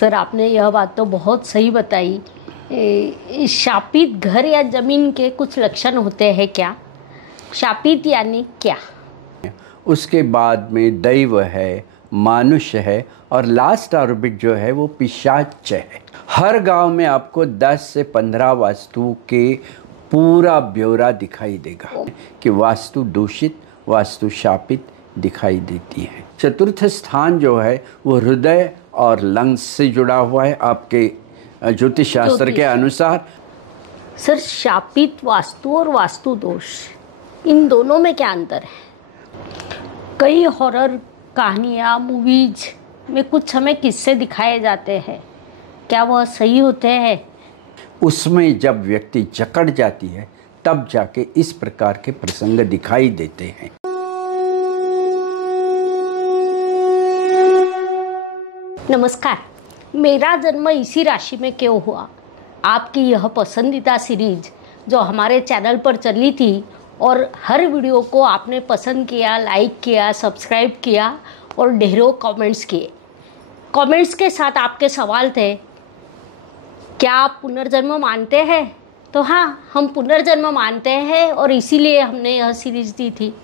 Sir आपने यह बात तो बहुत सही बताई। शापित घर या जमीन के कुछ लक्षण होते हैं क्या? शापित यानी क्या? उसके बाद में दैव है, मानुष्य है और लास्ट ऑर्बिट जो है वो पिशाच है। हर गांव में आपको 10 से 15 वास्तु के पूरा ब्यौरा दिखाई देगा कि वास्तु दूषित, वास्तु शापित दिखाई देती है। चतुर्थ स्थान जो है वो हृदय और लंग्स से जुड़ा हुआ है आपके ज्योतिष शास्त्र के अनुसार। सर शापित वास्तु और वास्तु दोष, इन दोनों में क्या अंतर है? कई हॉरर कहानियाँ, मूवीज में कुछ हमें किस्से दिखाए जाते हैं, क्या वह सही होते हैं? उसमें जब व्यक्ति जकड़ जाती है तब जाके इस प्रकार के प्रसंग दिखाई देते हैं। नमस्कार, मेरा जन्म इसी राशि में क्यों हुआ, आपकी यह पसंदीदा सीरीज जो हमारे चैनल पर चली थी और हर वीडियो को आपने पसंद किया, लाइक किया, सब्सक्राइब किया और ढेरों कमेंट्स किए। कमेंट्स के साथ आपके सवाल थे, क्या आप पुनर्जन्म मानते हैं? तो हाँ, हम पुनर्जन्म मानते हैं और इसीलिए हमने यह सीरीज दी थी।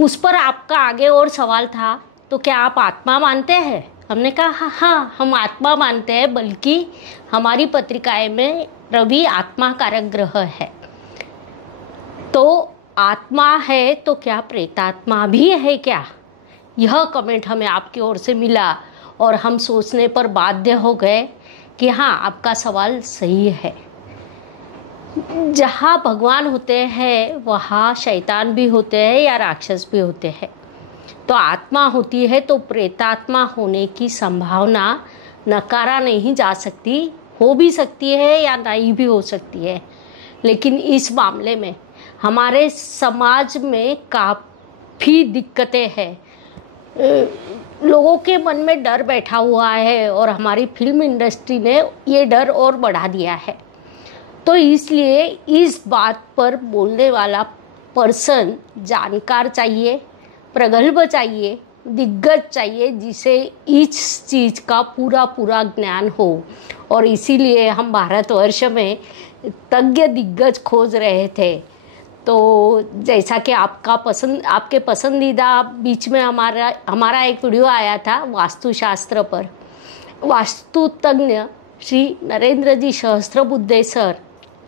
उस पर आपका आगे और सवाल था, तो क्या आप आत्मा मानते हैं? हमने कहा हाँ, हम आत्मा मानते हैं, बल्कि हमारी पत्रिकाएं में रवि आत्मा कारक ग्रह है। तो आत्मा है तो क्या प्रेतात्मा भी है क्या? यह कमेंट हमें आपकी ओर से मिला और हम सोचने पर बाध्य हो गए कि हाँ, आपका सवाल सही है। जहाँ भगवान होते हैं वहाँ शैतान भी होते हैं या राक्षस भी होते हैं। तो आत्मा होती है तो प्रेतात्मा होने की संभावना नकारा नहीं जा सकती, हो भी सकती है या नहीं भी हो सकती है। लेकिन इस मामले में हमारे समाज में काफ़ी दिक्कतें हैं, लोगों के मन में डर बैठा हुआ है और हमारी फिल्म इंडस्ट्री ने ये डर और बढ़ा दिया है। तो इसलिए इस बात पर बोलने वाला पर्सन जानकार चाहिए, प्रगल्भ चाहिए, दिग्गज चाहिए, जिसे इस चीज़ का पूरा ज्ञान हो। और इसीलिए हम भारतवर्ष में तज्ञ दिग्गज खोज रहे थे। तो जैसा कि आपके पसंदीदा बीच में हमारा एक वीडियो आया था वास्तुशास्त्र पर। वास्तु तज्ञ श्री नरेंद्र जी सहस्त्रबुद्धे सर,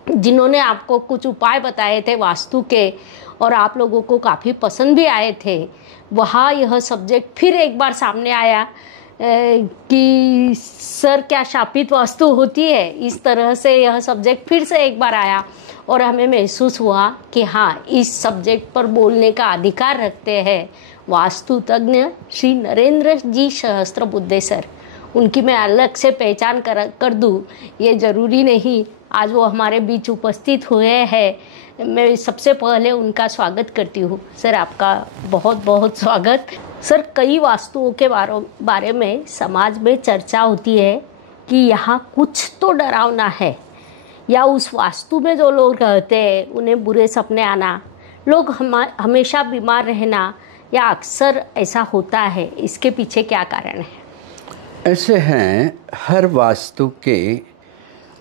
जिन्होंने आपको कुछ उपाय बताए थे वास्तु के और आप लोगों को काफ़ी पसंद भी आए थे, वहाँ यह सब्जेक्ट फिर एक बार सामने आया कि सर क्या शापित वास्तु होती है। इस तरह से यह सब्जेक्ट फिर से एक बार आया और हमें महसूस हुआ कि हाँ, इस सब्जेक्ट पर बोलने का अधिकार रखते हैं वास्तु तज्ञ श्री नरेंद्र जी सहस्त्रबुद्धे सर। उनकी मैं अलग से पहचान कर दूँ ये ज़रूरी नहीं। आज वो हमारे बीच उपस्थित हुए हैं। मैं सबसे पहले उनका स्वागत करती हूँ। सर आपका बहुत बहुत स्वागत। सर कई वास्तुओं के बारे में समाज में चर्चा होती है कि यहाँ कुछ तो डरावना है, या उस वास्तु में जो लोग रहते हैं उन्हें बुरे सपने आना, लोग हमेशा बीमार रहना, या अक्सर ऐसा होता है। इसके पीछे क्या कारण है? ऐसे हैं, हर वास्तु के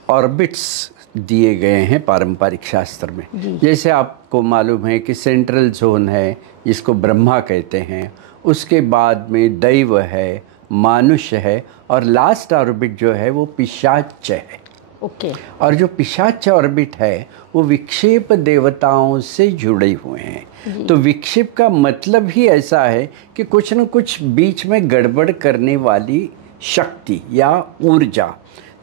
ऑर्बिट्स दिए गए हैं पारंपरिक शास्त्र में। जैसे आपको मालूम है कि सेंट्रल जोन है जिसको ब्रह्मा कहते हैं, उसके बाद में दैव है, मानुष्य है और लास्ट ऑर्बिट जो है वो पिशाच है। ओके। और जो पिशाच ऑर्बिट है वो विक्षेप देवताओं से जुड़े हुए हैं। तो विक्षेप का मतलब ही ऐसा है कि कुछ न कुछ बीच में गड़बड़ करने वाली शक्ति या ऊर्जा।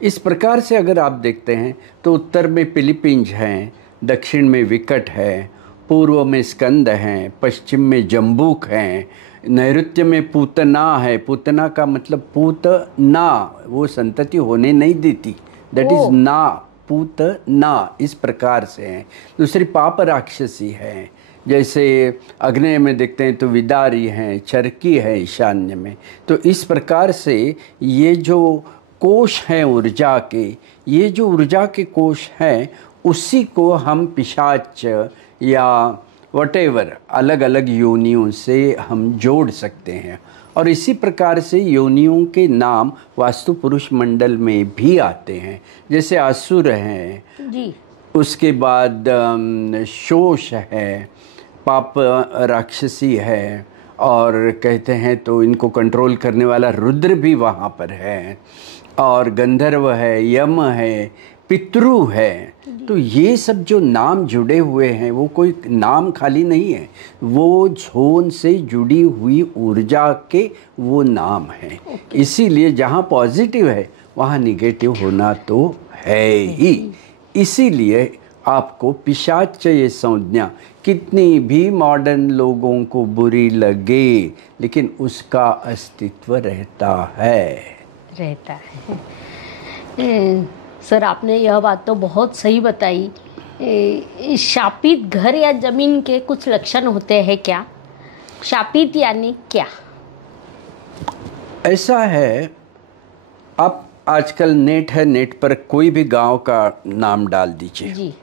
इस प्रकार से अगर आप देखते हैं तो उत्तर में फिलीपींस हैं, दक्षिण में विकट है, पूर्व में स्कंद हैं, पश्चिम में जम्बूक हैं, नैऋत्य में पूतना है। पूतना का मतलब पूतना, वो संतति होने नहीं देती, दैट इज ना, पूतना, इस प्रकार से हैं। दूसरी पाप राक्षसी है, जैसे अग्नेय में देखते हैं तो विदारी हैं, चरकी है ईशान्य में। तो इस प्रकार से ये जो कोश हैं ऊर्जा के, ये जो ऊर्जा के कोश हैं उसी को हम पिशाच या वटेवर अलग अलग योनियों से हम जोड़ सकते हैं। और इसी प्रकार से योनियों के नाम वास्तु पुरुष मंडल में भी आते हैं, जैसे असुर हैं जी, उसके बाद शोष है, पाप राक्षसी है, और कहते हैं तो इनको कंट्रोल करने वाला रुद्र भी वहाँ पर है, और गंधर्व है, यम है, पितृ है। तो ये सब जो नाम जुड़े हुए हैं वो कोई नाम खाली नहीं है, वो झोन से जुड़ी हुई ऊर्जा के वो नाम हैं। इसीलिए जहाँ पॉजिटिव है वहाँ निगेटिव होना तो है ही। इसीलिए आपको पिशाच ये संज्ञा कितनी भी मॉडर्न लोगों को बुरी लगे, लेकिन उसका अस्तित्व रहता है। सर आपने यह बात तो बहुत सही बताई। शापित घर या जमीन के कुछ लक्षण होते हैं क्या? शापित यानी क्या? ऐसा है, आप आजकल नेट है, नेट पर कोई भी गांव का नाम डाल दीजिए जी,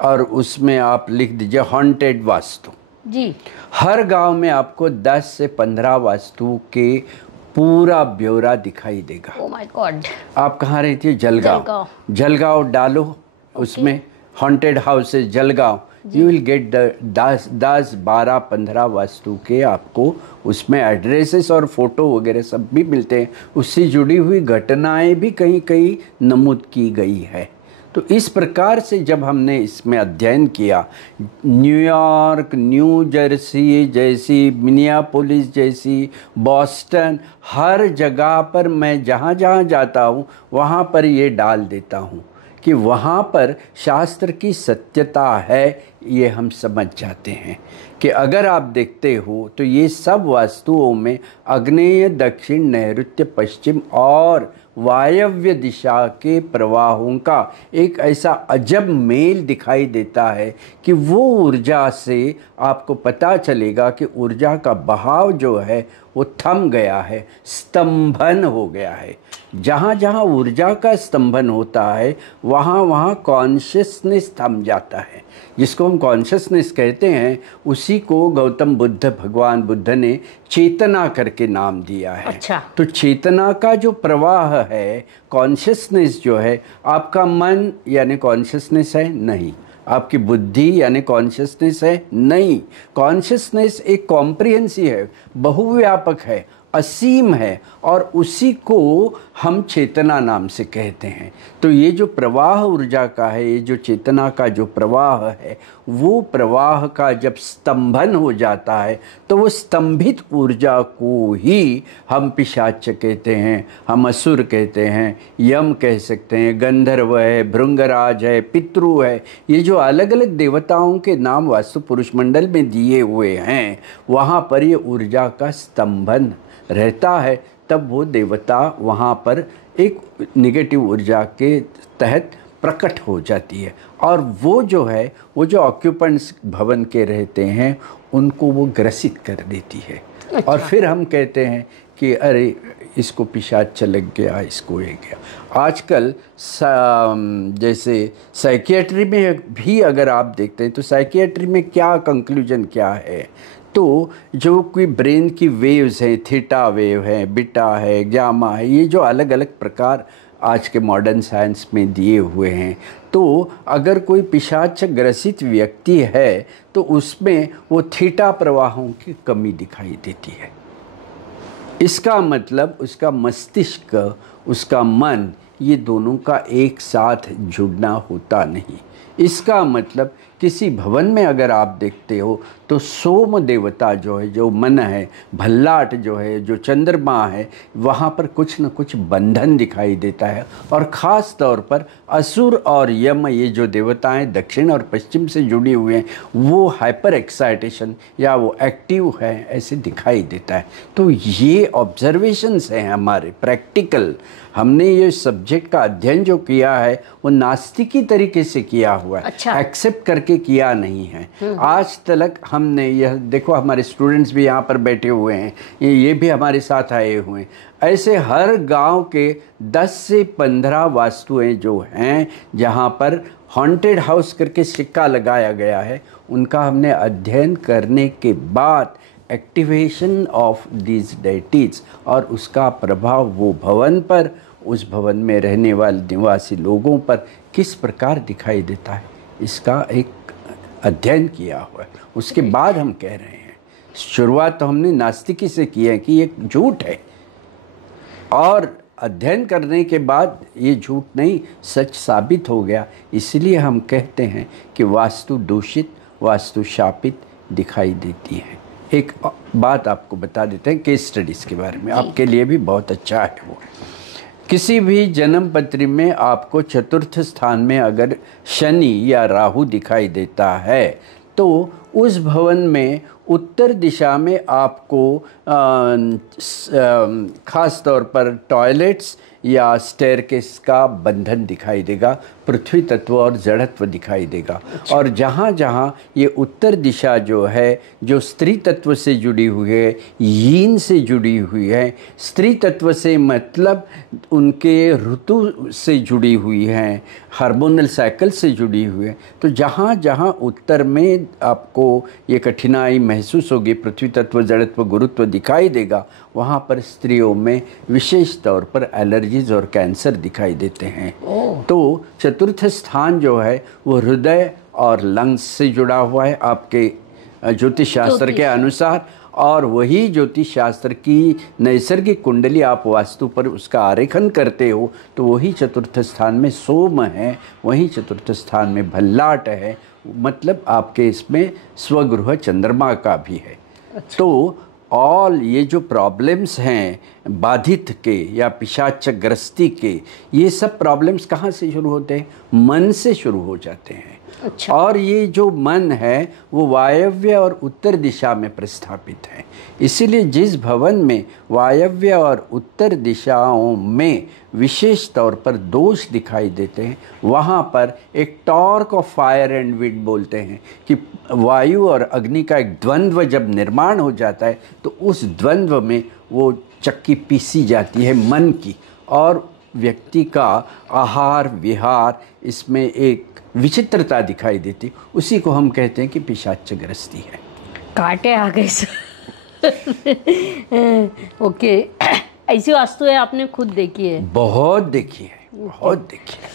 और उसमें आप लिख दीजिए हॉन्टेड वास्तु जी। हर गांव में आपको 10 से 15 वास्तु के पूरा ब्यौरा दिखाई देगा। Oh my God. आप कहाँ रहती है? जलगांव। जलगांव डालो, उसमें haunted houses Jalgaon, you will get 10, 12, 15 vastu के आपको उसमें एड्रेसेस और फोटो वगैरह सब भी मिलते हैं। उससे जुड़ी हुई घटनाएं भी कहीं कहीं नमूद की गई है। तो इस प्रकार से जब हमने इसमें अध्ययन किया, न्यूयॉर्क, न्यू जर्सी जैसी, मिनियापोलिस जैसी, बॉस्टन, हर जगह पर मैं जहाँ जहाँ जाता हूँ वहाँ पर ये डाल देता हूँ कि वहाँ पर शास्त्र की सत्यता है। ये हम समझ जाते हैं कि अगर आप देखते हो तो ये सब वास्तुओं में आग्नेय, दक्षिण, नैऋत्य, पश्चिम और वायव्य दिशा के प्रवाहों का एक ऐसा अजब मेल दिखाई देता है कि वो ऊर्जा से आपको पता चलेगा कि ऊर्जा का बहाव जो है वो थम गया है, स्तंभन हो गया है। जहाँ जहाँ ऊर्जा का स्तंभन होता है वहाँ वहाँ कॉन्शियसनेस थम जाता है। जिसको हम कॉन्शियसनेस कहते हैं उसी को गौतम बुद्ध, भगवान बुद्ध ने चेतना करके नाम दिया है। अच्छा। तो चेतना का जो प्रवाह है, कॉन्शियसनेस जो है, आपका मन यानी कॉन्शियसनेस है नहीं, आपकी बुद्धि यानी कॉन्शियसनेस है नहीं। कॉन्शियसनेस एक कॉम्प्रिहेंसिव है, बहुव्यापक है, असीम है, और उसी को हम चेतना नाम से कहते हैं। तो ये जो प्रवाह ऊर्जा का है, ये जो चेतना का जो प्रवाह है, वो प्रवाह का जब स्तंभन हो जाता है तो वो स्तंभित ऊर्जा को ही हम पिशाच कहते हैं, हम असुर कहते हैं, यम कह सकते हैं, गंधर्व है, भृंगराज है, पितृ है। ये जो अलग अलग देवताओं के नाम वास्तु पुरुष मंडल में दिए हुए हैं, वहाँ पर ये ऊर्जा का स्तंभन रहता है। तब वो देवता वहाँ पर एक नेगेटिव ऊर्जा के तहत प्रकट हो जाती है, और वो जो है, वो जो ऑक्यूपेंट्स भवन के रहते हैं उनको वो ग्रसित कर देती है। अच्छा। और फिर हम कहते हैं कि अरे इसको पिशाच लग गया, इसको ये गया। आजकल जैसे साइकियाट्री में भी अगर आप देखते हैं तो साइकियाट्री में क्या कंक्लूजन क्या है, तो जो कोई ब्रेन की वेव्स हैं, थीटा वेव है, बीटा है, गामा है, ये जो अलग अलग प्रकार आज के मॉडर्न साइंस में दिए हुए हैं, तो अगर कोई पिशाच ग्रसित व्यक्ति है तो उसमें वो थीटा प्रवाहों की कमी दिखाई देती है। इसका मतलब उसका मस्तिष्क, उसका मन, ये दोनों का एक साथ जुड़ना होता नहीं। इसका मतलब किसी भवन में अगर आप देखते हो तो सोम देवता जो है, जो मन है, भल्लाट जो है, जो चंद्रमा है, वहाँ पर कुछ न कुछ बंधन दिखाई देता है। और ख़ास तौर पर असुर और यम, ये जो देवताएं दक्षिण और पश्चिम से जुड़ी हुए हैं, वो हाइपर एक्साइटेशन या वो एक्टिव है ऐसे दिखाई देता है। तो ये ऑब्जर्वेशंस हैं हमारे प्रैक्टिकल। हमने ये सब्जेक्ट का अध्ययन जो किया है वो नास्तिकी तरीके से किया हुआ है। अच्छा। एक्सेप्ट करके किया नहीं है। आज तक हमने यह देखो, हमारे स्टूडेंट्स भी यहाँ पर बैठे हुए हैं, ये भी हमारे साथ आए हुए हैं। ऐसे हर गांव के 10 से 15 वास्तुएं जो हैं जहाँ पर हॉन्टेड हाउस करके सिक्का लगाया गया है, उनका हमने अध्ययन करने के बाद एक्टिवेशन ऑफ दीज डेटीज और उसका प्रभाव वो भवन पर, उस भवन में रहने वाले निवासी लोगों पर किस प्रकार दिखाई देता है, इसका एक अध्ययन किया हुआ है। उसके बाद हम कह रहे हैं, शुरुआत तो हमने नास्तिकी से की है कि ये झूठ है, और अध्ययन करने के बाद ये झूठ नहीं सच साबित हो गया, इसलिए हम कहते हैं कि वास्तु दूषित, वास्तु शापित दिखाई देती है। एक बात आपको बता देते हैं केस स्टडीज़ के बारे में, आपके लिए भी बहुत अच्छा है वो। किसी भी जन्म पत्री में आपको चतुर्थ स्थान में अगर शनि या राहु दिखाई देता है तो उस भवन में उत्तर दिशा में आपको ख़ास तौर पर टॉयलेट्स या स्टेयरकेस का बंधन दिखाई देगा, पृथ्वी तत्व और जड़त्व दिखाई देगा। अच्छा। और जहाँ जहाँ ये उत्तर दिशा जो है, जो स्त्री तत्व से जुड़ी हुई है, यीन से जुड़ी हुई है, स्त्री तत्व से मतलब उनके ऋतु से जुड़ी हुई है, हार्मोनल साइकिल से जुड़ी हुई है, तो जहाँ जहाँ उत्तर में आपको ये कठिनाई महसूस होगी, पृथ्वी तत्व, जड़त्व, गुरुत्व दिखाई देगा, वहाँ पर स्त्रियों में विशेष तौर पर एलर्जीज और कैंसर दिखाई देते हैं। तो चतुर्थ स्थान जो है वो हृदय और लंग्स से जुड़ा हुआ है आपके ज्योतिष शास्त्र के अनुसार, और वही ज्योतिष शास्त्र की नैसर्गिक कुंडली आप वास्तु पर उसका आरेखन करते हो तो वही चतुर्थ स्थान में सोम है, वही चतुर्थ स्थान में भल्लाट है, मतलब आपके इसमें स्वगृह चंद्रमा का भी है। अच्छा। तो ऑल ये जो प्रॉब्लम्स हैं बाधित के या पिशाच ग्रस्ती के, ये सब प्रॉब्लम्स कहाँ से शुरू होते हैं? मन से शुरू हो जाते हैं। अच्छा। और ये जो मन है वो वायव्य और उत्तर दिशा में प्रस्थापित है, इसीलिए जिस भवन में वायव्य और उत्तर दिशाओं में विशेष तौर पर दोष दिखाई देते हैं, वहाँ पर एक torque of fire and wind बोलते हैं कि वायु और अग्नि का एक द्वंद्व जब निर्माण हो जाता है तो उस द्वंद्व में वो चक्की पीसी जाती है मन की, और व्यक्ति का आहार विहार इसमें एक विचित्रता दिखाई देती, उसी को हम कहते हैं कि पिशाच ग्रस्ती है। कांटे आ गए ओके, ऐसी वास्तु है आपने खुद देखी है? बहुत देखी है, बहुत देखी है।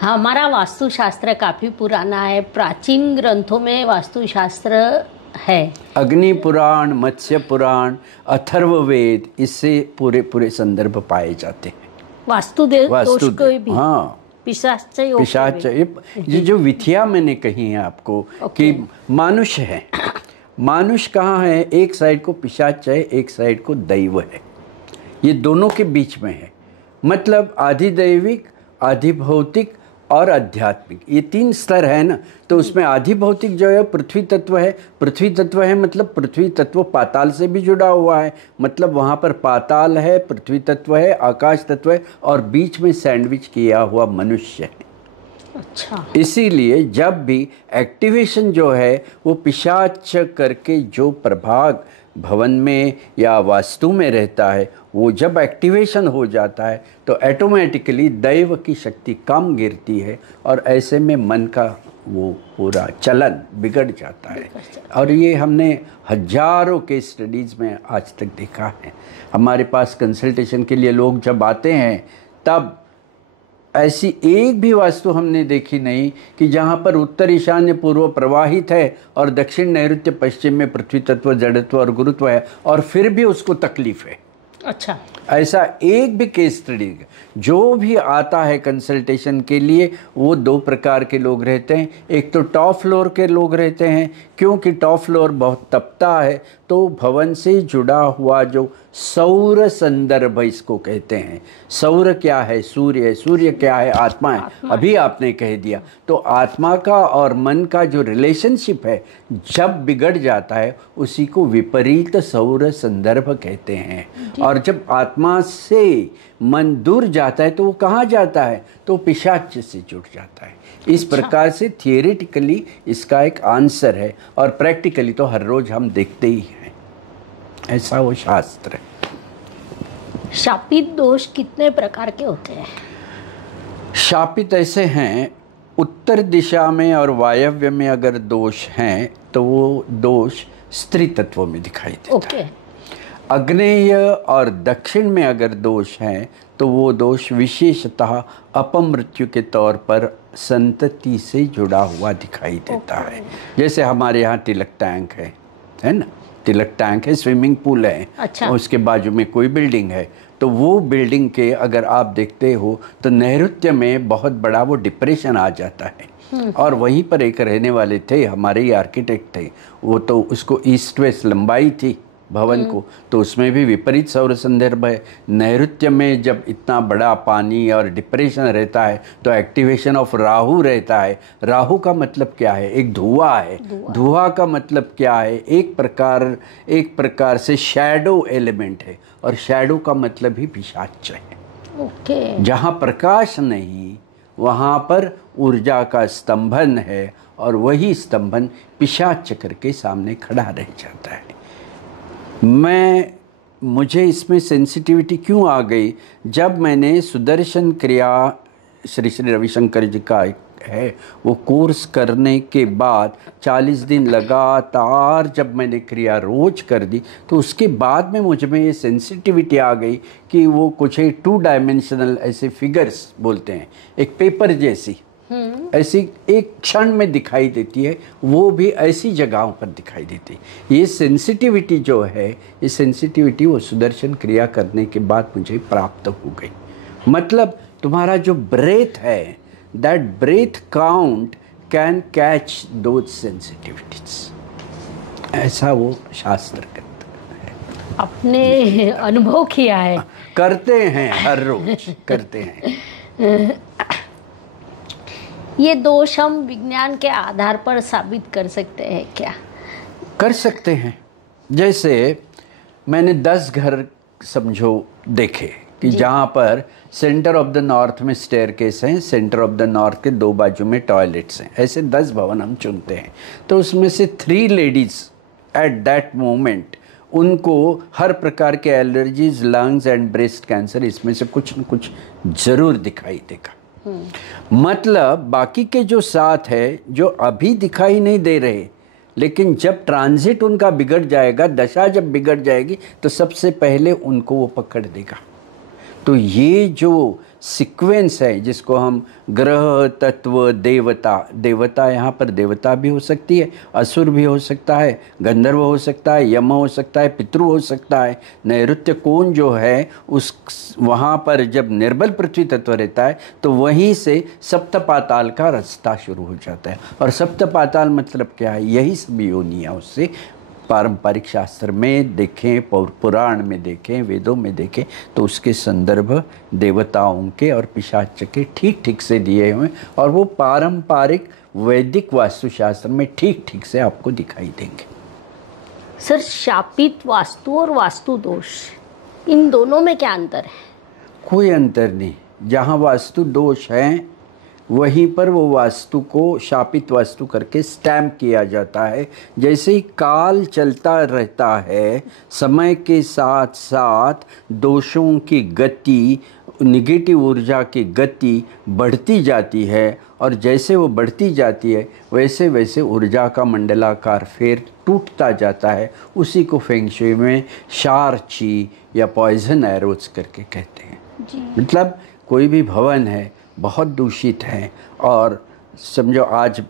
हमारा वास्तुशास्त्र काफ़ी पुराना है, प्राचीन ग्रंथों में वास्तुशास्त्र है। अग्नि पुराण, मत्स्य पुराण, अथर्ववेद, इससे पूरे पूरे संदर्भ पाए जाते हैं वास्तु दोष को भी। हाँ, पिशाच, ये जो विधियाँ मैंने कही है आपको कि मानुष है, मानुष कहाँ है? एक साइड को पिशाच है, एक साइड को दैव है, ये दोनों के बीच में है, मतलब आधि दैविक, आधि भौतिक और आध्यात्मिक, ये तीन स्तर है ना। तो उसमें आधि भौतिक जो है पृथ्वी तत्व है, पृथ्वी तत्व है मतलब पृथ्वी तत्व पाताल से भी जुड़ा हुआ है, मतलब वहाँ पर पाताल है, पृथ्वी तत्व है, आकाश तत्व है, और बीच में सैंडविच किया हुआ मनुष्य है। अच्छा। इसीलिए जब भी एक्टिवेशन जो है वो पिशाच करके जो प्रभाग भवन में या वास्तु में रहता है, वो जब एक्टिवेशन हो जाता है तो ऑटोमेटिकली दैव की शक्ति कम गिरती है, और ऐसे में मन का वो पूरा चलन बिगड़ जाता है। और ये हमने हजारों के स्टडीज़ में आज तक देखा है। हमारे पास कंसल्टेशन के लिए लोग जब आते हैं तब ऐसी एक भी वास्तु हमने देखी नहीं कि जहाँ पर उत्तर ईशान्य पूर्व प्रवाहित है और दक्षिण नैऋत्य पश्चिम में पृथ्वी तत्व, जड़त्व और गुरुत्व है, और फिर भी उसको तकलीफ है। अच्छा, ऐसा एक भी केस स्टडी। जो भी आता है कंसल्टेशन के लिए वो दो प्रकार के लोग रहते हैं। एक तो टॉप फ्लोर के लोग रहते हैं, क्योंकि टॉप फ्लोर बहुत तपता है, तो भवन से जुड़ा हुआ जो सौर संदर्भ इसको कहते हैं। सौर क्या है? सूर्य है। सूर्य क्या है? आत्मा है। अभी आपने कह दिया। तो आत्मा का और मन का जो रिलेशनशिप है जब बिगड़ जाता है उसी को विपरीत सौर संदर्भ कहते हैं। और जब आत्मा से मन दूर जाता है तो वो कहाँ जाता है? तो पिशाच से जुड़ जाता है। इस प्रकार से थियोरेटिकली इसका एक आंसर है, और प्रैक्टिकली तो हर रोज हम देखते ही हैं। ऐसा वो शास्त्र है। शापित दोष कितने प्रकार के होते हैं? शापित ऐसे हैं, उत्तर दिशा में और वायव्य में अगर दोष हैं तो वो दोष स्त्री तत्वों में दिखाई देता ओके। है। आग्नेय और दक्षिण में अगर दोष हैं तो वो दोष विशेषतः अपमृत्यु के तौर पर संतति से जुड़ा हुआ दिखाई देता है। जैसे हमारे यहाँ तिलक टैंक है ना, तिलक टैंक है, स्विमिंग पूल है, अच्छा। उसके बाजू में कोई बिल्डिंग है, तो वो बिल्डिंग के अगर आप देखते हो तो नैऋत्य में बहुत बड़ा वो डिप्रेशन आ जाता है। और वहीं पर एक रहने वाले थे, हमारे ही आर्किटेक्ट थे, वो तो उसको ईस्ट वेस्ट लंबाई थी भवन को, तो उसमें भी विपरीत सौर संदर्भ है। नैऋत्य में जब इतना बड़ा पानी और डिप्रेशन रहता है तो एक्टिवेशन ऑफ राहु रहता है। राहु का मतलब क्या है? एक धुआं है। धुआं का मतलब क्या है? एक प्रकार से शैडो एलिमेंट है, और शैडो का मतलब ही पिशाच है। ओके। जहाँ प्रकाश नहीं वहाँ पर ऊर्जा का स्तंभन है, और वही स्तंभन पिशाच चक्र के सामने खड़ा रह जाता है। मुझे इसमें सेंसिटिविटी क्यों आ गई? जब मैंने सुदर्शन क्रिया श्री श्री रविशंकर जी का है वो कोर्स करने के बाद 40 दिन लगातार जब मैंने क्रिया रोज कर दी, तो उसके बाद में मुझ में ये सेंसिटिविटी आ गई कि वो कुछ एक 2 डायमेंशनल ऐसे फिगर्स बोलते हैं, एक पेपर जैसी ऐसी एक क्षण में दिखाई देती है, वो भी ऐसी जगहों पर दिखाई देती है। ये सेंसिटिविटी जो है, ये सेंसिटिविटी वो सुदर्शन क्रिया करने के बाद मुझे प्राप्त हो गई। मतलब तुम्हारा जो ब्रेथ है, that breath count can catch those sensitivities, ऐसा वो शास्त्र कहता है। अपने अनुभव किया है? करते हैं, हर रोज करते हैं। ये दोष हम विज्ञान के आधार पर साबित कर सकते हैं क्या? कर सकते हैं। जैसे मैंने 10 घर समझो देखे कि जहाँ पर सेंटर ऑफ द नॉर्थ में स्टेयरकेस हैं, सेंटर ऑफ द नॉर्थ के 2 बाजू में टॉयलेट्स हैं, ऐसे 10 भवन हम चुनते हैं। तो उसमें से 3 लेडीज एट दैट मोमेंट उनको हर प्रकार के allergies, lungs and breast cancer, इसमें से कुछ न कुछ जरूर दिखाई देगा। मतलब बाकी के जो 7 है जो अभी दिखाई नहीं दे रहे, लेकिन जब ट्रांजिट उनका बिगड़ जाएगा, दशा जब बिगड़ जाएगी, तो सबसे पहले उनको वो पकड़ देगा। तो ये जो सीक्वेंस है जिसको हम ग्रह, तत्व, देवता, देवता यहाँ पर देवता भी हो सकती है, असुर भी हो सकता है, गंधर्व हो सकता है, यम हो सकता है, पितृ हो सकता है। नैऋत्य कोण जो है उस वहाँ पर जब निर्बल पृथ्वी तत्व रहता है तो वहीं से सप्त पाताल का रास्ता शुरू हो जाता है। और सप्त पाताल मतलब क्या है? यही सब योनियाँ उससे पारंपरिक शास्त्र में देखें, पुराण में देखें, वेदों में देखें, तो उसके संदर्भ देवताओं के और पिशाच के ठीक ठीक से दिए हुए, और वो पारंपरिक वैदिक वास्तुशास्त्र में ठीक ठीक से आपको दिखाई देंगे। सर, शापित वास्तु और वास्तु दोष, इन दोनों में क्या अंतर है? कोई अंतर नहीं। जहाँ वास्तु दोष हैं वहीं पर वो वास्तु को शापित वास्तु करके स्टैम्प किया जाता है। जैसे ही काल चलता रहता है, समय के साथ साथ दोषों की गति, निगेटिव ऊर्जा की गति बढ़ती जाती है, और जैसे वो बढ़ती जाती है वैसे वैसे ऊर्जा का मंडलाकार फेर टूटता जाता है। उसी को फेंग शुई में शारची या पॉइजन एरोज करके कहते हैं जी। मतलब कोई भी भवन है बहुत दूषित है, और समझो आज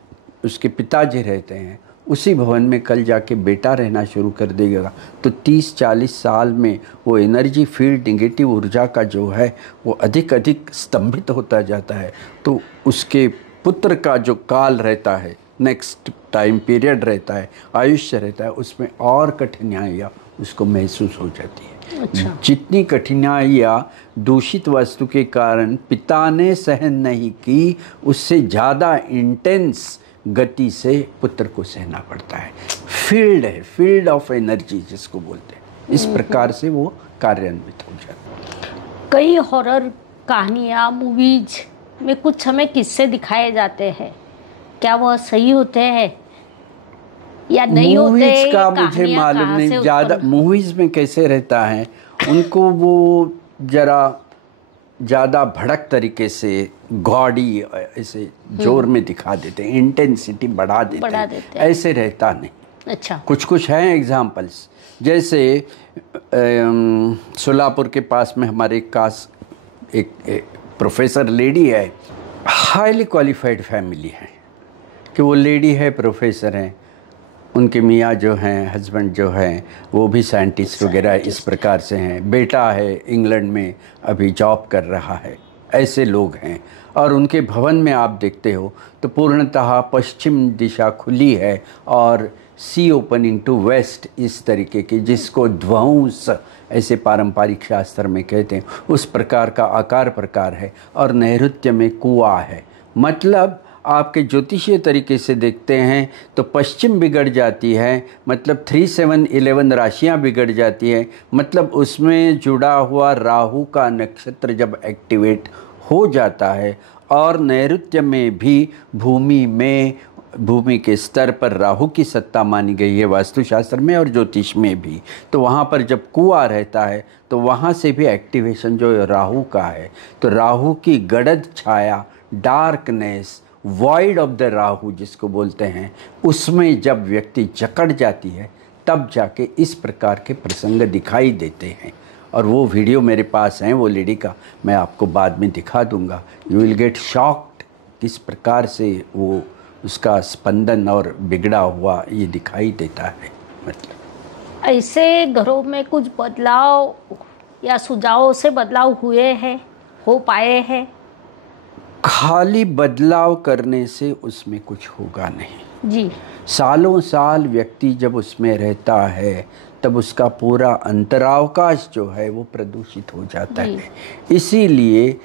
उसके पिताजी रहते हैं, उसी भवन में कल जाके बेटा रहना शुरू कर देगा, तो 30-40 साल में वो एनर्जी फील्ड, नेगेटिव ऊर्जा का जो है वो अधिक अधिक स्तंभित होता जाता है। तो उसके पुत्र का जो काल रहता है, नेक्स्ट टाइम पीरियड रहता है, आयुष्य रहता है, उसमें और कठिनाइयाँ उसको महसूस हो जाती है। अच्छा। जितनी कठिनाइयाँ दूषित वस्तु के कारण पिता ने सहन नहीं की, उससे ज़्यादा इंटेंस गति से पुत्र को सहना पड़ता है। फील्ड है, फील्ड ऑफ एनर्जी जिसको बोलते हैं, इस प्रकार से वो कार्यान्वित हो जाता है। कई हॉरर कहानियाँ, मूवीज में कुछ हमें किस्से दिखाए जाते हैं, क्या वह सही होते हैं या नहीं होते? मूवीज का मुझे मालूम नहीं ज़्यादा। मूवीज में कैसे रहता है, उनको वो जरा ज़्यादा भड़क तरीके से गॉडी ऐसे जोर में दिखा देते हैं, इंटेंसिटी बढ़ा देते हैं। ऐसे रहता नहीं। अच्छा। कुछ कुछ हैं एग्जाम्पल्स। जैसे सोलापुर के पास में हमारे एक प्रोफेसर लेडी है, हाईली क्वालिफाइड फैमिली है कि वो लेडी है, प्रोफेसर हैं, उनके मियाँ जो हैं, हस्बैंड जो हैं, वो भी साइंटिस्ट वगैरह इस प्रकार से हैं, बेटा है इंग्लैंड में अभी जॉब कर रहा है, ऐसे लोग हैं। और उनके भवन में आप देखते हो तो पूर्णतः पश्चिम दिशा खुली है और सी ओपनिंग टू वेस्ट, इस तरीके की, जिसको ध्वंस ऐसे पारंपरिक शास्त्र में कहते हैं, उस प्रकार का आकार प्रकार है। और नैऋत्य में कुआं है। मतलब आपके ज्योतिषीय तरीके से देखते हैं तो पश्चिम बिगड़ जाती है, मतलब 3, 7, 11 राशियां बिगड़ जाती है। मतलब उसमें जुड़ा हुआ राहु का नक्षत्र जब एक्टिवेट हो जाता है और नैऋत्य में भी भूमि के स्तर पर राहु की सत्ता मानी गई है वास्तुशास्त्र में और ज्योतिष में भी, तो वहाँ पर जब कुआं रहता है तो वहाँ से भी एक्टिवेशन जो राहु का है, तो राहु की गड़द छाया, darkness, void of the Rahu जिसको बोलते हैं, उसमें जब व्यक्ति जकड़ जाती है तब जाके इस प्रकार के प्रसंग दिखाई देते हैं। और वो वीडियो मेरे पास हैं वो लेडी का, मैं आपको बाद में दिखा दूंगा। यू विल गेट शॉक्ड किस प्रकार से वो उसका स्पंदन और बिगड़ा हुआ ये दिखाई देता है। मतलब ऐसे घरों में कुछ बदलाव या सुझावों से बदलाव हुए हैं, हो पाए हैं? खाली बदलाव करने से उसमें कुछ होगा नहीं जी। सालों साल व्यक्ति जब उसमें रहता है तब उसका पूरा अंतरावकाश जो है वो प्रदूषित हो जाता है। इसीलिए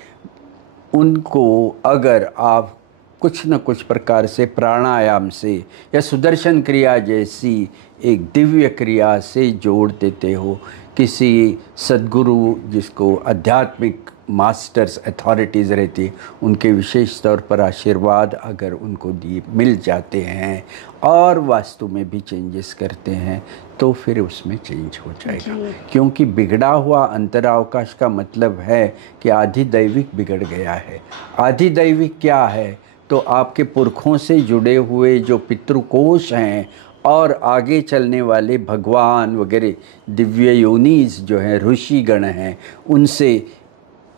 उनको अगर आप कुछ न कुछ प्रकार से प्राणायाम से या सुदर्शन क्रिया जैसी एक दिव्य क्रिया से जोड़ देते हो, किसी सद्गुरु जिसको आध्यात्मिक मास्टर्स अथॉरिटीज़ रहती उनके विशेष तौर पर आशीर्वाद अगर उनको दिए मिल जाते हैं और वास्तु में भी चेंजेस करते हैं तो फिर उसमें चेंज हो जाएगा। क्योंकि बिगड़ा हुआ अंतरावकाश का मतलब है कि आधिदैविक बिगड़ गया है। आधिदैविक क्या है? तो आपके पुरखों से जुड़े हुए जो पितृकोश हैं और आगे चलने वाले भगवान वगैरह दिव्य योनीज जो हैं, ऋषिगण हैं, उनसे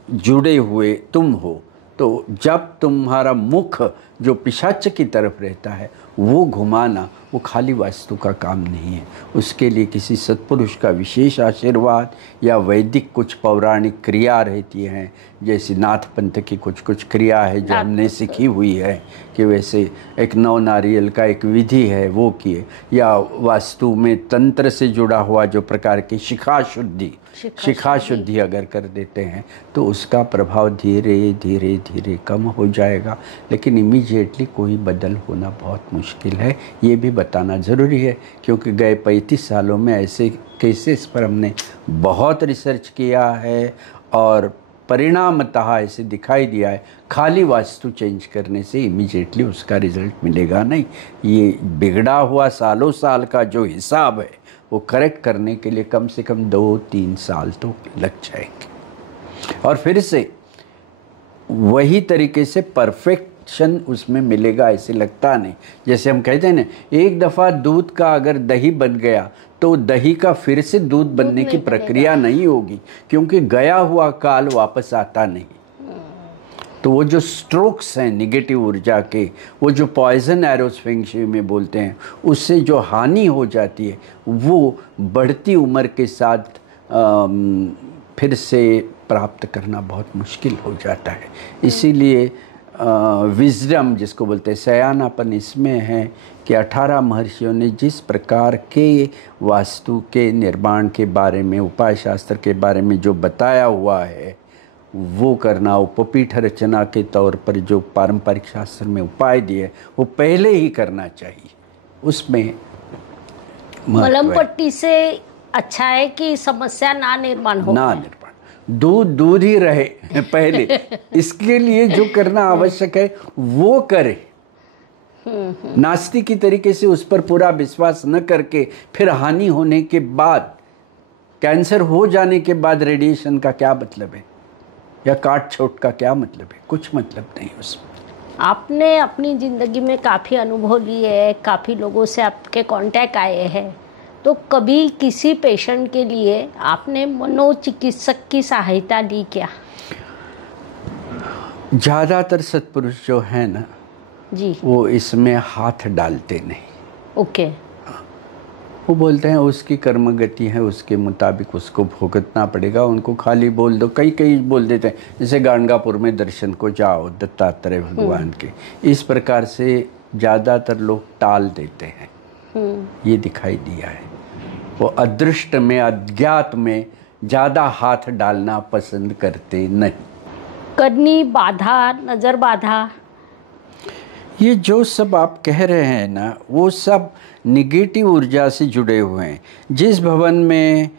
जुड़े हुए तुम हो। तो जब तुम्हारा मुख जो पिशाच की तरफ रहता है वो घुमाना, वो खाली वास्तु का काम नहीं है। उसके लिए किसी सत्पुरुष का विशेष आशीर्वाद या वैदिक कुछ पौराणिक क्रिया रहती हैं, जैसे नाथ पंथ की कुछ क्रिया है जो हमने सीखी हुई है कि वैसे एक 9 नारियल का एक विधि है वो किए, या वास्तु में तंत्र से जुड़ा हुआ जो प्रकार की शिखा शुद्धि अगर कर देते हैं तो उसका प्रभाव धीरे धीरे धीरे कम हो जाएगा। लेकिन इमीडिएटली कोई बदल होना बहुत मुश्किल है, ये भी बताना ज़रूरी है। क्योंकि गए 35 सालों में ऐसे केसेस पर हमने बहुत रिसर्च किया है और परिणामतः ऐसे दिखाई दिया है खाली वास्तु चेंज करने से इमीडिएटली उसका रिजल्ट मिलेगा नहीं। ये बिगड़ा हुआ सालों साल का जो हिसाब है वो करेक्ट करने के लिए कम से कम 2-3 साल तो लग जाएंगे और फिर से वही तरीके से परफेक्शन उसमें मिलेगा ऐसे लगता नहीं। जैसे हम कहते हैं ना, एक दफ़ा दूध का अगर दही बन गया तो दही का फिर से दूध बनने की प्रक्रिया नहीं होगी, क्योंकि गया हुआ काल वापस आता नहीं। तो वो जो स्ट्रोक्स हैं निगेटिव ऊर्जा के, वो जो पॉइजन एरोस फेंग शुई में बोलते हैं, उससे जो हानि हो जाती है वो बढ़ती उम्र के साथ फिर से प्राप्त करना बहुत मुश्किल हो जाता है। इसीलिए विजडम जिसको बोलते हैं, सयानापन इसमें है कि 18 महर्षियों ने जिस प्रकार के वास्तु के निर्माण के बारे में, उपाय शास्त्र के बारे में जो बताया हुआ है वो करना, उपपीठ रचना के तौर पर जो पारंपरिक शास्त्र में उपाय दिए वो पहले ही करना चाहिए। उसमें मलम पट्टी से अच्छा है कि समस्या ना निर्माण हो, दूध ही रहे पहले। इसके लिए जो करना आवश्यक है वो करे। नास्तिक की तरीके से उस पर पूरा विश्वास न करके फिर हानि होने के बाद, कैंसर हो जाने के बाद रेडिएशन का क्या मतलब है, या काट छोट का क्या मतलब है? कुछ मतलब नहीं उसमें। आपने अपनी ज़िंदगी में काफ़ी अनुभव लिए है, काफ़ी लोगों से आपके कांटेक्ट आए हैं, तो कभी किसी पेशेंट के लिए आपने मनोचिकित्सक की सहायता ली क्या? ज़्यादातर सत्पुरुष जो है ना जी। वो इसमें हाथ डालते नहीं। ओके। वो बोलते हैं उसकी कर्म गति है, उसके मुताबिक उसको भुगतना पड़ेगा, उनको खाली बोल दो। कई कई बोल देते हैं, जैसे गाणगापुर में दर्शन को जाओ दत्तात्रेय भगवान के, इस प्रकार से ज़्यादातर लोग टाल देते हैं। ये दिखाई दिया है। वो अदृष्ट में, अज्ञात में ज़्यादा हाथ डालना पसंद करते नहीं। करनी बाधा, नज़र बाधा, ये जो सब आप कह रहे हैं ना, वो सब निगेटिव ऊर्जा से जुड़े हुए हैं। जिस भवन में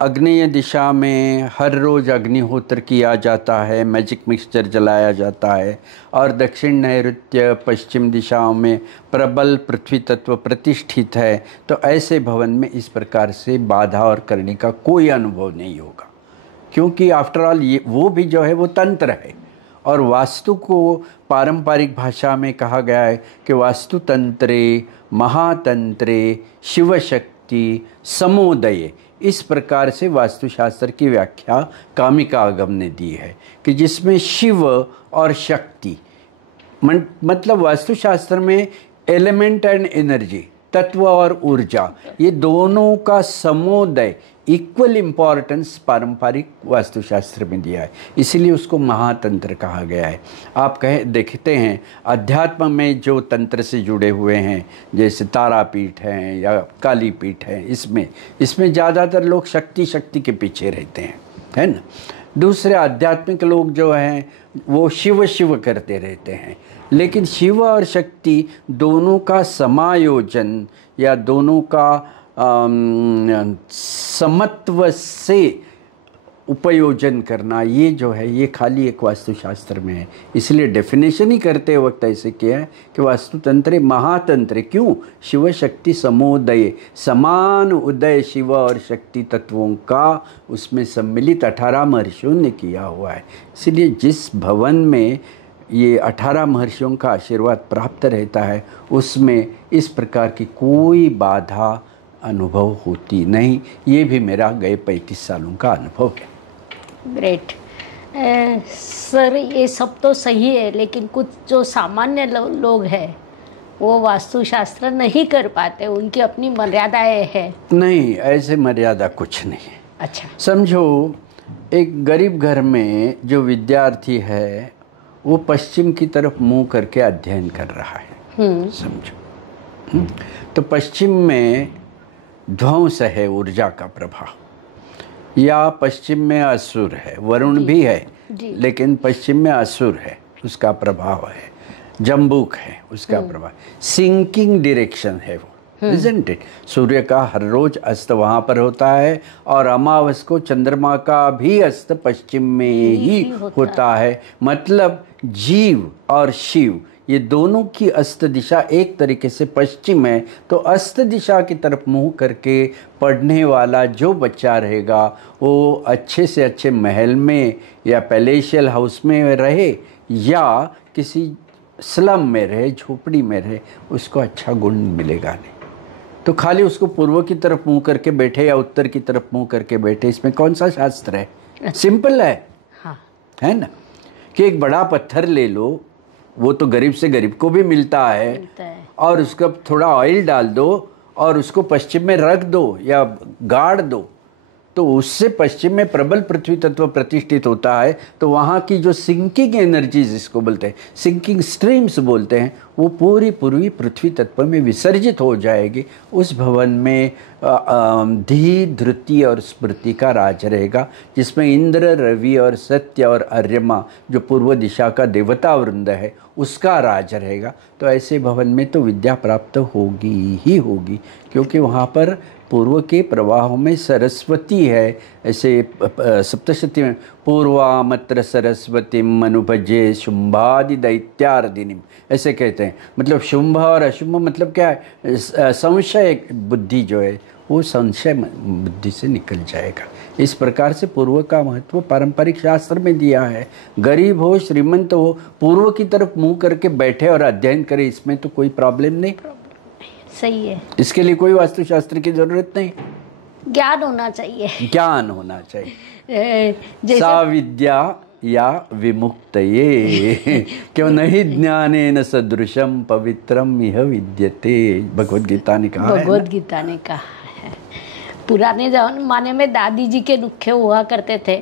आग्नेय दिशा में हर रोज़ अग्निहोत्र किया जाता है, मैजिक मिक्सचर जलाया जाता है, और दक्षिण नैऋत्य पश्चिम दिशाओं में प्रबल पृथ्वी तत्व प्रतिष्ठित है, तो ऐसे भवन में इस प्रकार से बाधा और करने का कोई अनुभव नहीं होगा। क्योंकि आफ्टर ऑल ये वो भी जो है वो तंत्र है, और वास्तु को पारंपरिक भाषा में कहा गया है कि वास्तु तंत्रे महातंत्रे शिवशक्ति समोदये। इस प्रकार से वास्तुशास्त्र की व्याख्या कामिका आगम ने दी है कि जिसमें शिव और शक्ति, मतलब वास्तुशास्त्र में एलिमेंट एंड एनर्जी, तत्व और ऊर्जा, ये दोनों का समोदय, इक्वल इम्पॉर्टेंस पारंपरिक वास्तुशास्त्र में दिया है, इसीलिए उसको महातंत्र कहा गया है। आप देखते हैं अध्यात्म में जो तंत्र से जुड़े हुए हैं, जैसे तारापीठ हैं या काली पीठ है, इसमें ज़्यादातर लोग शक्ति के पीछे रहते हैं, है ना। दूसरे आध्यात्मिक लोग जो हैं वो शिव शिव करते रहते हैं, लेकिन शिव और शक्ति दोनों का समायोजन या दोनों का समत्व से उपयोजन करना, ये जो है ये खाली एक वास्तुशास्त्र में है। इसलिए डेफिनेशन ही करते वक्त ऐसे किया है कि वास्तुतंत्र महातंत्र। क्यों? शिव शक्ति समोदय, समान उदय शिव और शक्ति तत्वों का उसमें सम्मिलित 18 महर्षियों ने किया हुआ है। इसलिए जिस भवन में ये 18 महर्षियों का आशीर्वाद प्राप्त रहता है, उसमें इस प्रकार की कोई बाधा अनुभव होती नहीं। ये भी मेरा गए 35 सालों का अनुभव है। ग्रेट। सर, ये सब तो सही है, लेकिन कुछ जो सामान्य लोग हैं वो वास्तुशास्त्र नहीं कर पाते, उनकी अपनी मर्यादाएं हैं। नहीं, ऐसे मर्यादा कुछ नहीं है। अच्छा। समझो, एक गरीब घर में जो विद्यार्थी है वो पश्चिम की तरफ मुंह करके अध्ययन कर रहा है, समझो। तो पश्चिम में ध्वंस है, ऊर्जा का प्रभाव, या पश्चिम में असुर है, वरुण भी है लेकिन पश्चिम में असुर है, उसका प्रभाव है, जम्बूक है, उसका प्रभाव, सिंकिंग डायरेक्शन है वो, इजंट इट। सूर्य का हर रोज अस्त वहाँ पर होता है, और अमावस को चंद्रमा का भी अस्त पश्चिम में ही होता है। मतलब जीव और शिव ये दोनों की अस्त दिशा एक तरीके से पश्चिम है। तो अस्त दिशा की तरफ मुंह करके पढ़ने वाला जो बच्चा रहेगा वो अच्छे से अच्छे महल में या पैलेशियल हाउस में रहे या किसी स्लम में रहे, झोपड़ी में रहे, उसको अच्छा गुण मिलेगा नहीं। तो खाली उसको पूर्व की तरफ मुंह करके बैठे या उत्तर की तरफ मुंह करके बैठे, इसमें कौन सा शास्त्र है? सिंपल है, हाँ, है ना। कि एक बड़ा पत्थर ले लो, वो तो गरीब से गरीब को भी मिलता है, और उसका थोड़ा ऑयल डाल दो और उसको पश्चिम में रख दो या गाड़ दो, तो उससे पश्चिम में प्रबल पृथ्वी तत्व प्रतिष्ठित होता है। तो वहाँ की जो सिंकिंग एनर्जीज, जिसको बोलते हैं सिंकिंग स्ट्रीम्स बोलते हैं, वो पूरी पृथ्वी तत्व में विसर्जित हो जाएगी। उस भवन में धी, धृति और स्मृति का राज रहेगा, जिसमें इंद्र, रवि और सत्य और अर्यमा जो पूर्व दिशा का देवता वृंद है उसका राज रहेगा। तो ऐसे भवन में तो विद्या प्राप्त होगी ही होगी, क्योंकि वहाँ पर पूर्व के प्रवाहों में सरस्वती है। ऐसे सप्तशती में पूर्वामत्र सरस्वतीम अनुभजे शुंभादि दैत्यार्दिनीम, ऐसे कहते हैं। मतलब शुंभ और अशुंभ मतलब क्या है, संशय बुद्धि जो है वो संशय बुद्धि से निकल जाएगा। इस प्रकार से पूर्व का महत्व पारंपरिक शास्त्र में दिया है। गरीब हो श्रीमंत हो, पूर्व की तरफ मुंह करके बैठे और अध्ययन करे, इसमें तो कोई प्रॉब्लम नहीं। सही है, इसके लिए कोई वास्तुशास्त्र की जरूरत नहीं, ज्ञान होना चाहिए। ज्ञान होना चाहिए। जैसे सा विद्या या विमुक्तये क्यों नहीं ज्ञानेन सदृशम पवित्रम इह विद्यते, भगवद गीता ने कहा है। भगवद गीता ने कहा है। पुराने जमाने में दादी जी के नुस्खे हुआ करते थे,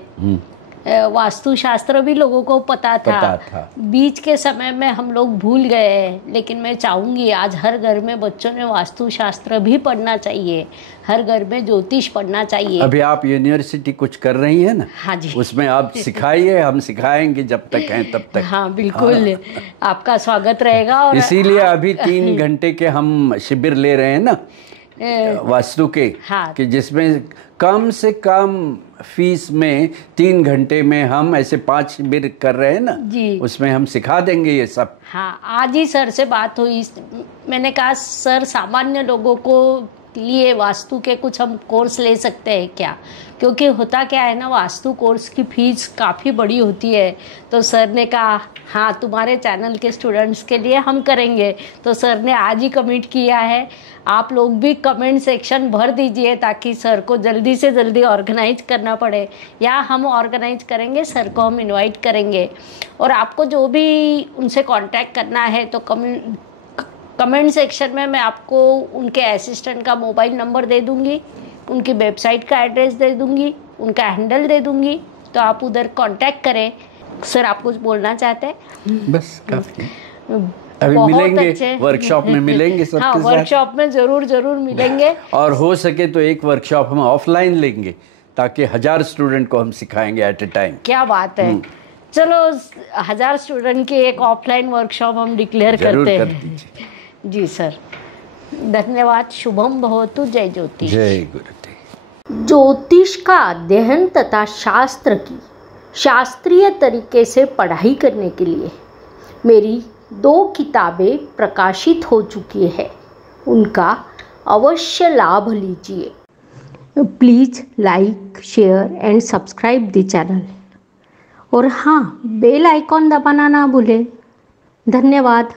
वास्तुशास्त्र भी लोगों को पता था। बीच के समय में हम लोग भूल गए हैं, लेकिन मैं चाहूंगी आज हर घर में बच्चों ने वास्तुशास्त्र भी पढ़ना चाहिए, हर घर में ज्योतिष पढ़ना चाहिए। अभी आप यूनिवर्सिटी कुछ कर रही हैं ना? हाँ जी, उसमें आप सिखाइए, हम सिखाएंगे जब तक हैं तब तक। हाँ बिल्कुल, हाँ। आपका स्वागत रहेगा। और इसीलिए अभी 3 घंटे के हम शिविर ले रहे हैं ना वास्तु के, हाँ। कि जिसमें कम से कम फीस में 3 घंटे में हम ऐसे 5 शिविर कर रहे हैं ना जी, उसमें हम सिखा देंगे ये सब। हाँ, आज ही सर से बात हुई, मैंने कहा सर सामान्य लोगों को लिए वास्तु के कुछ हम कोर्स ले सकते हैं क्या, क्योंकि होता क्या है ना, वास्तु कोर्स की फीस काफ़ी बड़ी होती है। तो सर ने कहा हाँ तुम्हारे चैनल के स्टूडेंट्स के लिए हम करेंगे। तो सर ने आज ही कमिट किया है। आप लोग भी कमेंट सेक्शन भर दीजिए ताकि सर को जल्दी से जल्दी ऑर्गेनाइज करना पड़े, या हम ऑर्गेनाइज करेंगे, सर को हम इनवाइट करेंगे। और आपको जो भी उनसे कांटेक्ट करना है तो कमेंट सेक्शन में मैं आपको उनके असिस्टेंट का मोबाइल नंबर दे दूंगी, उनकी वेबसाइट का एड्रेस दे दूंगी, उनका हैंडल दे दूंगी, तो आप उधर कांटेक्ट करें। सर आप कुछ बोलना चाहते हैं? बस काफी। अभी मिलेंगे वर्कशॉप में, मिलेंगे सबके हाँ, साथ। वर्कशॉप में जरूर मिलेंगे। और हो सके तो एक वर्कशॉप हम ऑफलाइन लेंगे ताकि 1000 स्टूडेंट को हम सिखाएंगे एट ए टाइम। क्या बात है, चलो 1000 स्टूडेंट की एक ऑफलाइन वर्कशॉप हम डिक्लेयर करते हैं। जी सर, धन्यवाद। शुभम भवतु। जय ज्योतिष। जय गुरुदेव। ज्योतिष का अध्ययन तथा शास्त्र की शास्त्रीय तरीके से पढ़ाई करने के लिए मेरी 2 किताबें प्रकाशित हो चुकी है, उनका अवश्य लाभ लीजिए। Please like, share and subscribe the channel, और हाँ, बेल आइकॉन दबाना ना भूलें। धन्यवाद।